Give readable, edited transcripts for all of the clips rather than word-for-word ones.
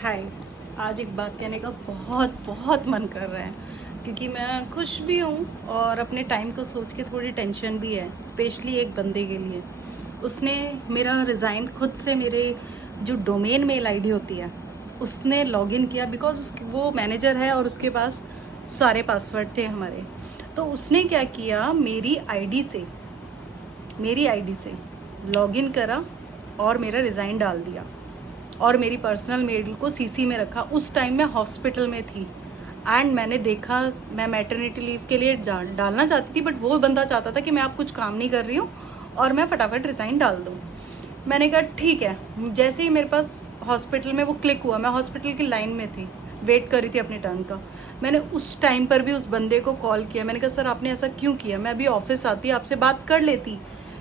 हाय। आज एक बात कहने का बहुत बहुत मन कर रहा है, क्योंकि मैं खुश भी हूँ और अपने टाइम को सोच के थोड़ी टेंशन भी है, स्पेशली एक बंदे के लिए। उसने मेरा रिज़ाइन खुद से मेरे जो डोमेन मेल आईडी होती है उसने लॉगिन किया, बिकॉज उसकी वो मैनेजर है और उसके पास सारे पासवर्ड थे हमारे। तो उसने क्या किया, मेरी आईडी से लॉगिन करा और मेरा रिज़ाइन डाल दिया और मेरी पर्सनल मेल को सीसी में रखा। उस टाइम मैं हॉस्पिटल में थी एंड मैंने देखा, मैं मैटरनिटी लीव के लिए डालना चाहती थी, बट वो बंदा चाहता था कि मैं अब कुछ काम नहीं कर रही हूँ और मैं फटाफट रिज़ाइन डाल दूँ। मैंने कहा ठीक है। जैसे ही मेरे पास हॉस्पिटल में वो क्लिक हुआ, मैं हॉस्पिटल की लाइन में थी, वेट कर रही थी अपने टर्न का। मैंने उस टाइम पर भी उस बंदे को कॉल किया। मैंने कहा सर आपने ऐसा क्यों किया, मैं अभी ऑफिस आती आपसे बात कर लेती,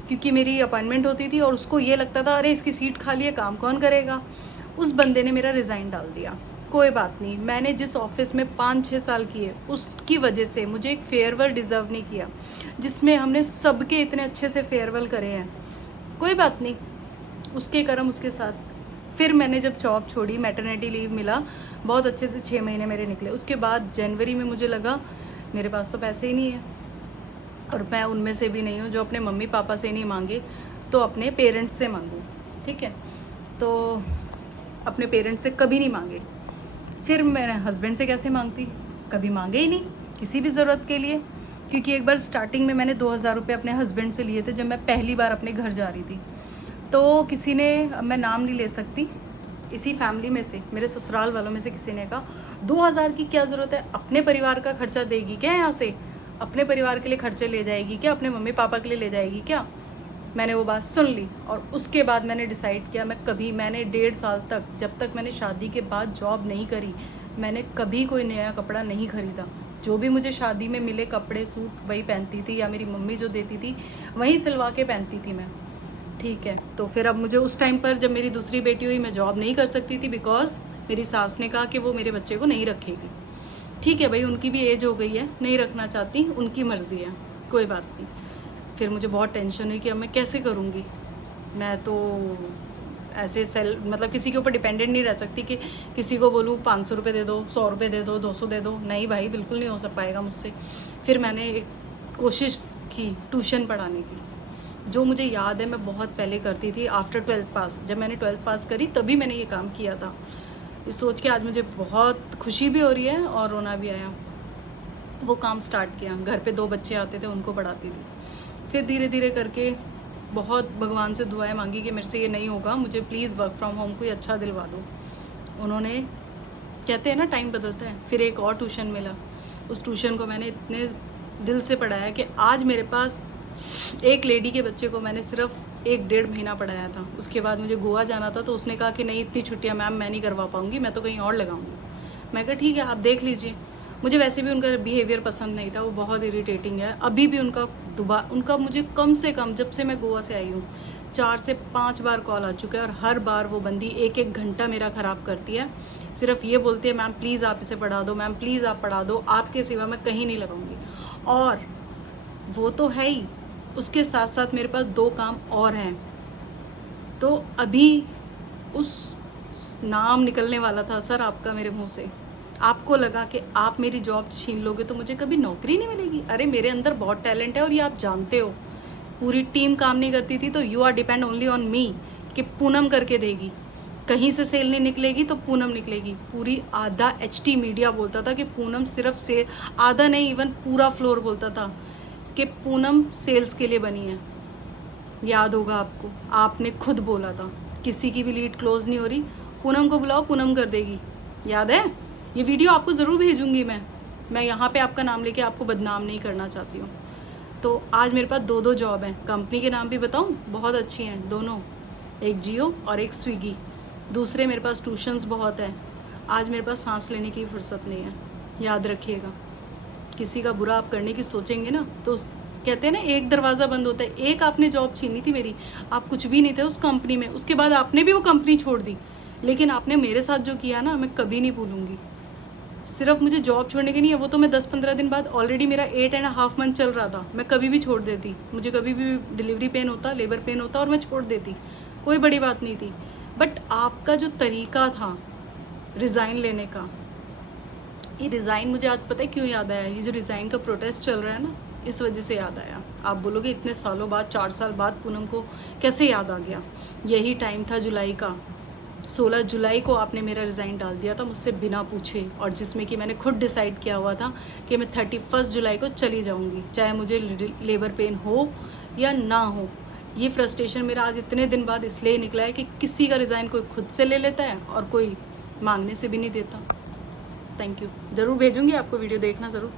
क्योंकि मेरी अपॉइंटमेंट होती थी और उसको ये लगता था अरे इसकी सीट खाली है, काम कौन करेगा। उस बंदे ने मेरा रिज़ाइन डाल दिया। कोई बात नहीं, मैंने जिस ऑफिस में 5-6 साल किए उसकी वजह से मुझे एक फेयरवेल डिज़र्व नहीं किया, जिसमें हमने सबके इतने अच्छे से फेयरवेल करे हैं। कोई बात नहीं, उसके कर्म उसके साथ। फिर मैंने जब जॉब छोड़ी, मैटरनिटी लीव मिला, बहुत अच्छे से 6 महीने मेरे निकले। उसके बाद जनवरी में मुझे लगा मेरे पास तो पैसे ही नहीं है, और मैं उनमें से भी नहीं हूँ जो अपने मम्मी पापा से नहीं मांगे तो अपने पेरेंट्स से मांगूँ। ठीक है, तो अपने पेरेंट्स से कभी नहीं मांगे। फिर मेरे हस्बैंड से कैसे मांगती, कभी मांगे ही नहीं किसी भी ज़रूरत के लिए। क्योंकि एक बार स्टार्टिंग में मैंने 2000 रुपये अपने हस्बैंड से लिए थे जब मैं पहली बार अपने घर जा रही थी। तो किसी ने, अब मैं नाम नहीं ले सकती, इसी फैमिली में से, मेरे ससुराल वालों में से किसी ने कहा 2000 की क्या ज़रूरत है, अपने परिवार का खर्चा देगी क्या यहाँ से, अपने परिवार के लिए खर्चे ले जाएगी क्या, अपने मम्मी पापा के लिए ले जाएगी क्या। मैंने वो बात सुन ली और उसके बाद मैंने डिसाइड किया, मैंने 1.5 साल तक, जब तक मैंने शादी के बाद जॉब नहीं करी, मैंने कभी कोई नया कपड़ा नहीं ख़रीदा। जो भी मुझे शादी में मिले कपड़े, सूट, वही पहनती थी, या मेरी मम्मी जो देती थी वही सिलवा के पहनती थी मैं। ठीक है, तो फिर अब मुझे उस टाइम पर जब मेरी दूसरी बेटी हुई, मैं जॉब नहीं कर सकती थी, बिकॉज मेरी सास ने कहा कि वो मेरे बच्चे को नहीं रखेगी। ठीक है भाई, उनकी भी एज हो गई है, नहीं रखना चाहती, उनकी मर्ज़ी है, कोई बात नहीं। फिर मुझे बहुत टेंशन हुई कि अब मैं कैसे करूँगी। मैं तो ऐसे मतलब किसी के ऊपर डिपेंडेंट नहीं रह सकती कि किसी को बोलूँ 500 रुपये दे दो, 100 रुपये दे दो, 200 दे दो। नहीं भाई, बिल्कुल नहीं हो सक पाएगा मुझसे। फिर मैंने एक कोशिश की ट्यूशन पढ़ाने की, जो मुझे याद है मैं बहुत पहले करती थी, आफ्टर 12th पास। जब मैंने 12th पास करी तभी मैंने ये काम किया था। ये सोच के आज मुझे बहुत खुशी भी हो रही है और रोना भी आया। वो काम स्टार्ट किया, घर पे 2 बच्चे आते थे, उनको पढ़ाती थी। फिर धीरे धीरे करके बहुत भगवान से दुआएं मांगी कि मेरे से ये नहीं होगा, मुझे प्लीज़ वर्क फ्रॉम होम कोई अच्छा दिलवा दो। उन्होंने, कहते हैं ना टाइम बदलता है, फिर एक और ट्यूशन मिला। उस ट्यूशन को मैंने इतने दिल से पढ़ाया कि आज मेरे पास एक लेडी के बच्चे को मैंने सिर्फ 1-1.5 महीना पढ़ाया था। उसके बाद मुझे गोवा जाना था, तो उसने कहा कि नहीं, इतनी छुट्टियाँ मैम मैं नहीं करवा पाऊँगी, मैं तो कहीं और लगाऊँगी। मैं कहा ठीक है, आप देख लीजिए। मुझे वैसे भी उनका बिहेवियर पसंद नहीं था, वो बहुत इरिटेटिंग है। अभी भी उनका मुझे कम से कम, जब से मैं गोवा से आई हूँ, 4 से 5 बार कॉल आ चुका है, और हर बार वो बंदी 1-1 घंटा मेरा ख़राब करती है। सिर्फ ये बोलती है मैम प्लीज़ आप इसे पढ़ा दो, मैम प्लीज़ आप पढ़ा दो, आपके सिवा मैं कहीं नहीं लगाऊंगी। और वो तो है ही, उसके साथ साथ मेरे पास 2 काम और हैं। तो अभी उस नाम निकलने वाला था सर आपका मेरे मुंह से, आपको लगा कि आप मेरी जॉब छीन लोगे तो मुझे कभी नौकरी नहीं मिलेगी। अरे मेरे अंदर बहुत टैलेंट है और ये आप जानते हो। पूरी टीम काम नहीं करती थी तो you are depend only on me कि पूनम करके देगी। कहीं से सेल नहीं निकलेगी तो पूनम निकलेगी। पूरी आधा HT मीडिया बोलता था कि पूनम सिर्फ से, आधा नहीं, इवन पूरा फ्लोर बोलता था कि पूनम सेल्स के लिए बनी है। याद होगा आपको, आपने खुद बोला था किसी की भी लीड क्लोज नहीं हो रही, पूनम को बुलाओ, पूनम कर देगी। याद है? ये वीडियो आपको ज़रूर भेजूंगी मैं यहाँ पे आपका नाम लेके आपको बदनाम नहीं करना चाहती हूँ। तो आज मेरे पास 2-2 जॉब हैं। कंपनी के नाम भी बताऊँ, बहुत अच्छी हैं दोनों, एक जियो और एक स्विगी। दूसरे मेरे पास ट्यूशन्स बहुत हैं। आज मेरे पास सांस लेने की फुर्सत नहीं है। याद रखिएगा, किसी का बुरा आप करने की सोचेंगे ना तो कहते हैं ना, एक दरवाज़ा बंद होता है। एक आपने जॉब छीनी थी मेरी, आप कुछ भी नहीं थे उस कंपनी में, उसके बाद आपने भी वो कंपनी छोड़ दी, लेकिन आपने मेरे साथ जो किया ना, मैं कभी नहीं भूलूंगी। सिर्फ मुझे जॉब छोड़ने की नहीं है, वो तो मैं 10-15 दिन बाद, ऑलरेडी मेरा 8.5 मंथ चल रहा था, मैं कभी भी छोड़ देती। मुझे कभी भी डिलीवरी पेन होता, लेबर पेन होता, और मैं छोड़ देती, कोई बड़ी बात नहीं थी। बट आपका जो तरीका था रिज़ाइन लेने का। ये रिज़ाइन मुझे आज पता है क्यों याद आया, ये जो रिज़ाइन का प्रोटेस्ट चल रहा है ना, इस वजह से याद आया। आप बोलोगे इतने सालों बाद, 4 साल बाद पूनम को कैसे याद आ गया? यही टाइम था जुलाई का, 16 जुलाई को आपने मेरा रिज़ाइन डाल दिया था मुझसे बिना पूछे, और जिसमें कि मैंने खुद डिसाइड किया हुआ था कि मैं 31 जुलाई को चली जाऊंगी, चाहे मुझे लेबर पेन हो या ना हो। ये फ्रस्ट्रेशन मेरा आज इतने दिन बाद इसलिए निकला है कि किसी का रिज़ाइन कोई खुद से ले लेता है और कोई मांगने से भी नहीं देता। Thank you. ज़रूर भेजूंगी आपको वीडियो, देखना ज़रूर।